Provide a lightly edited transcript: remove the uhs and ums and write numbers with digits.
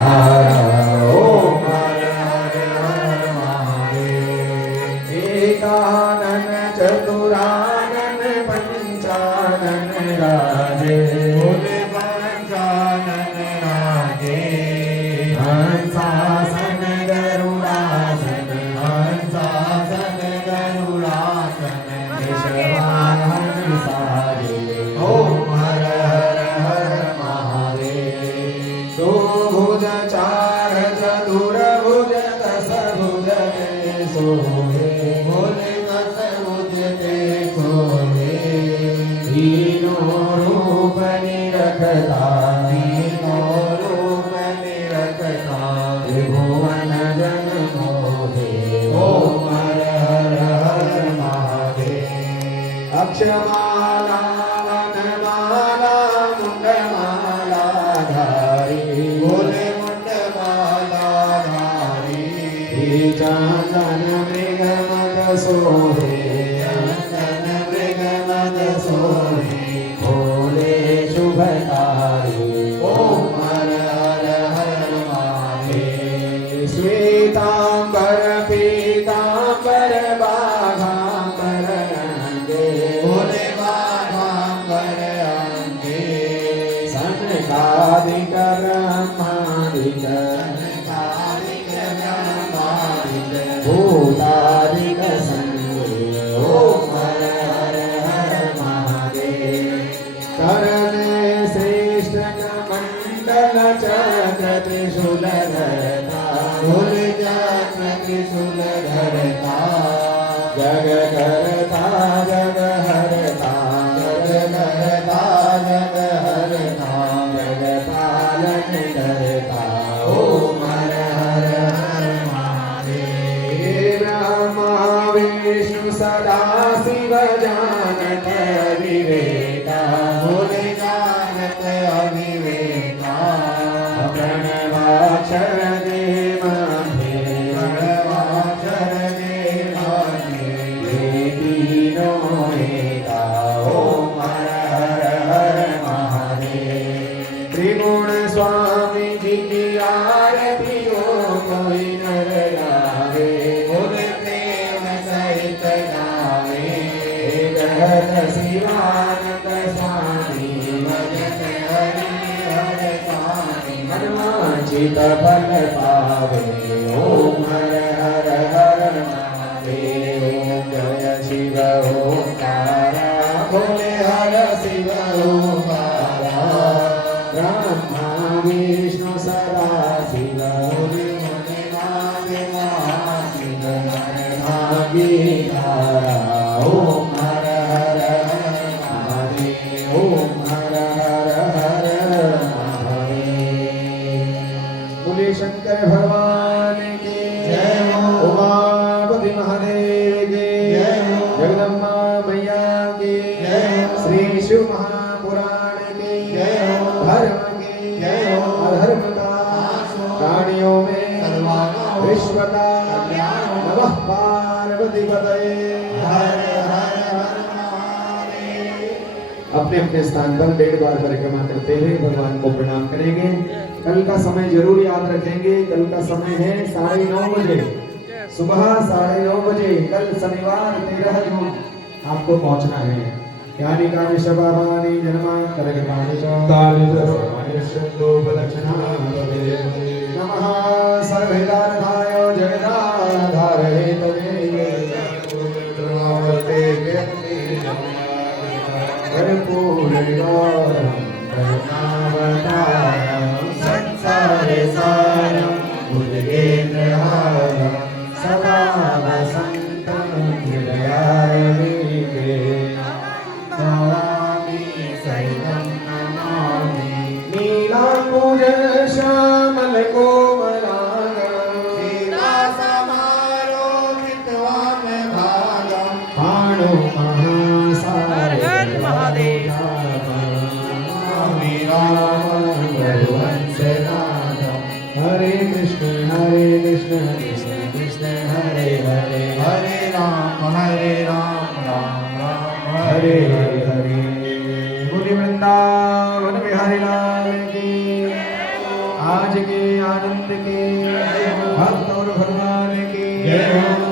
ओम हर हर हर महादेव। एकानन चतुरानन पंचानन राजे बोले पंचानन राजे। हंसासन गरुड़ासन हंसासन गरुड़ासन विश्ववाहन साजे। ओम हर हर हर महादेव। दो भुज चार चतुर्भुज दस भुज ते सोहे बोले दस भुज ते सोहे। तीनों रूप निरखता तीनों रूप निरखता त्रिभुवन जन मोहे। ओम हर हर हर महादेव। अक्षमाला वनमाला मुंडमाला धारी बोले मुंडमाला धारी। चंदन मृग मद सोहे चंदन मृग मद सोहे बोले शुभकारी। ओम हर हर हर महादेव। श्वेतांबर पीतांबर बाघांबर अंगे बोले बाघांबर अंगे। सनकादिक ब्रह्मादिक सनकादिक ब्रह्मादिक भूतादिक संगे। ओम हर हर हर महादेव। करने श्रेष्ठ कमंडल चक्र त्रिशूल धरता बोले चक्र त्रिशूल धरता। जग करता जग हरता जग करता जग हरता जग पालन करता। ओम हर हर हर महादेव। ब्रह्मा विष्णु सदा शिव जानत अविवेका बोले जानत अविवेका। प्रणवाक्षर देव प्रणवाक्षर देव तीनों एका। ओम हर हर हर महादेव। त्रिगुण स्वामी जी की आरती हो कोई नर गावे बोले प्रेम सहित गावे। जगत शिवानंद स्वामी भजत हरि हर स्वामी मनवांछित फल पावे। ओम हर हर हर महादेव। ओम जय शिव ओंकारा बोले हर शिव ओंकारा। ब्रह्मा विष्णु सदा शिव बोले मुनि नाद महाशिव भागी धारा। ओम हर हर हर महादेव। ओम हर हर हर महादेव। बोले शंकर भगवान की जय हो। उमापति महादेव की जय हो। जगदम्बा मैया की जय हो। श्री शिव महापुराण की जय हो। धर्म की जय हो। अधर्म का प्राणियों में विश्व का नमः पार्वती पतये हर हर हर महादेव। अपने अपने स्थान पर 1.5 बार परिक्रमा करते हुए भगवान को प्रणाम करेंगे। कल का समय जरूर याद रखेंगे। कल का समय है 9:30 बजे सुबह 9:30 बजे। कल शनिवार 13 जून आपको पहुंचना है। यानी कानि शबाबानी जन्मांतरगतानि च नमः सर्वहितार्थाय जगदाधारये तवे कर्पूरगौरं करुणावतारं संसारसारं भुजगेन्द्रहारं सदा वसन्तं हृदयारविन्दे। नमामि सहितं नमामि नीलाम्बुजं श्यामलकोमलांगं शीलासमारोहित वामभागं भाणो महासागरं महादेव। नमामि रामं रघुवंशनाथं। हरे कृष्ण कृष्ण कृष्ण हरे हरे हरे राम राम राम हरे हरे। बोले वृंदावन बिहारी लाल की आज के आनंद के भक्त और भगवान की जय हो।